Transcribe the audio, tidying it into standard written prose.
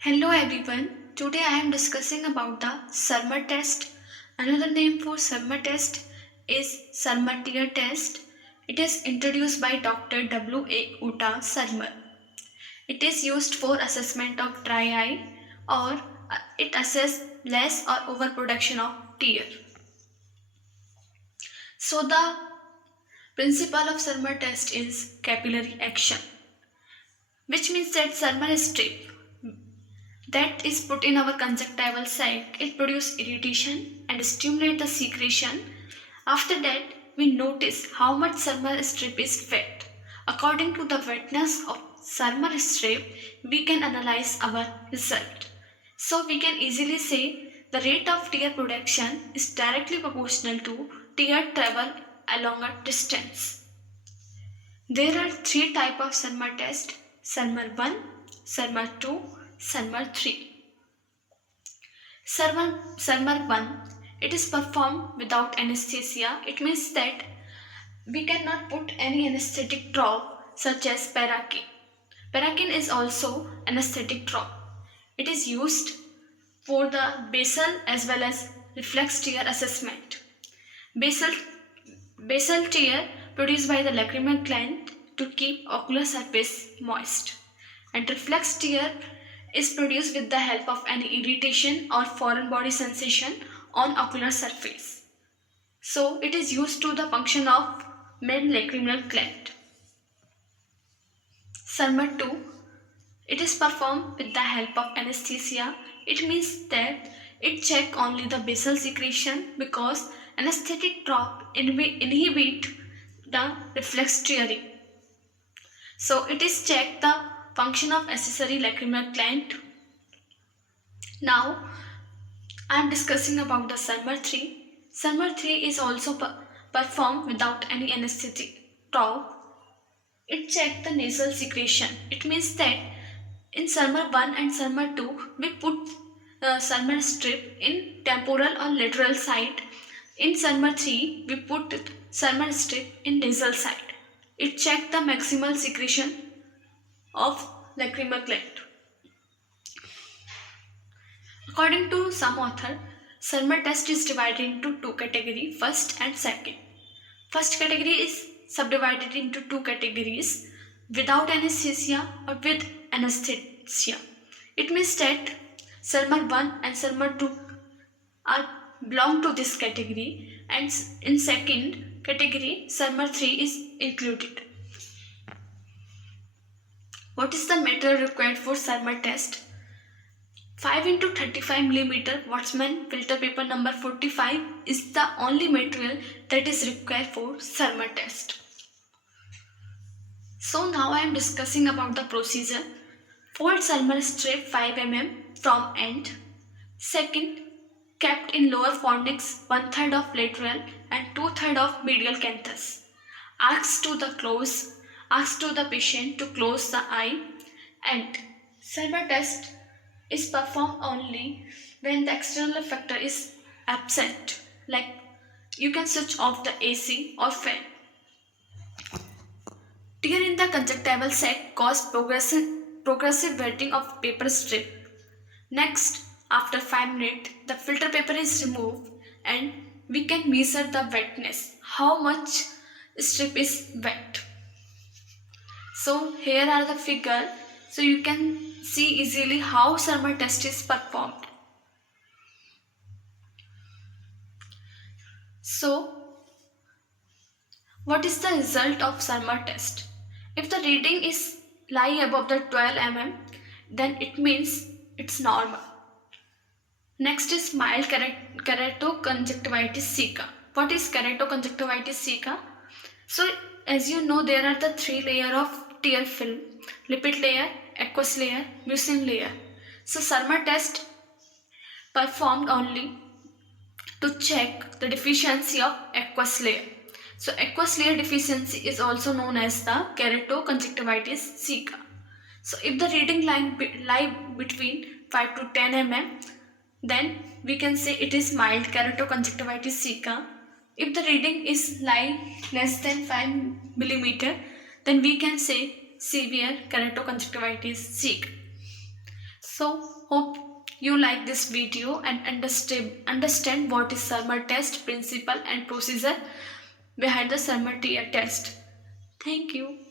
Hello everyone. Today I am discussing about the Schirmer test. Another name for Schirmer test is Schirmer tear test. It is introduced by Dr. W. A. Uta Schirmer. It is used for assessment of dry eye or it assesses less or overproduction of tear. So the principle of Schirmer test is capillary action, which means that Schirmer strip that is put in our conjunctival sac, it produces irritation and stimulate the secretion. After that, we notice how much Schirmer strip is wet. According to the wetness of Schirmer strip, we can analyze our result. So we can easily say the rate of tear production is directly proportional to tear travel along a distance. There are three types of Schirmer test: Schirmer 1, Schirmer 2, Schirmer 3. Schirmer 1, it is performed without anesthesia. It means that we cannot put any anesthetic drop such as paraquin. Paraquin is also anesthetic drop. It is used for the basal as well as reflex tear assessment. Basal, basal tear produced by the lacrimal gland to keep ocular surface moist, and reflex tear is produced with the help of any irritation or foreign body sensation on ocular surface. So it is used to the function of main lacrimal gland. Schirmer 2, it is performed with the help of anesthesia. It means that it check only the basal secretion because anesthetic drop inhibit the reflex tearing. So it is check the function of accessory lacrimal gland. Now I am discussing about the Schirmer 3. Schirmer 3 is also performed without any anesthetic drop. It checks the nasal secretion. It means that in Schirmer 1 and Schirmer 2, we put Schirmer strip in temporal or lateral side. In Schirmer 3, we put Schirmer strip in nasal side. It checks the maximal secretion of lacrimal gland. According to some author, Schirmer test is divided into two categories, first and second. First category is subdivided into two categories, without anesthesia or with anesthesia. It means that Schirmer 1 and Schirmer 2 are belong to this category, and in second category Schirmer 3 is included. What is the material required for Schirmer test? 5 into 35 mm Watchman filter paper number 45 is the only material that is required for Schirmer test. So now I am discussing about the procedure. Fold Schirmer strip 5 mm from end. Second, kept in lower fornix 1/3 of lateral and 2/3 of medial canthus. Ask to the patient to close the eye, and Schirmer test is performed only when the external factor is absent, like you can switch off the AC or fan. Tear in the conjunctival sac cause progressive wetting of paper strip. Next, after 5 minutes, the filter paper is removed and we can measure the wetness, how much strip is wet. So here are the figure, so you can see easily how Schirmer test is performed. So what is the result of Schirmer test? If the reading is lie above the 12 mm, then it means it's normal. Next is mild keratoconjunctivitis sicca. What is keratoconjunctivitis sicca? So as you know, there are the three layers of tear film: lipid layer, aqueous layer, mucin layer. So Schirmer test performed only to check the deficiency of aqueous layer. So aqueous layer deficiency is also known as the keratoconjunctivitis sicca. So if the reading lie between 5 to 10 mm, then we can say it is mild keratoconjunctivitis sicca. If the reading is lie less than 5 mm, then we can say severe keratoconjunctivitis sicca. So hope you like this video and understand what is Schirmer test, principle and procedure behind the Schirmer test. Thank you.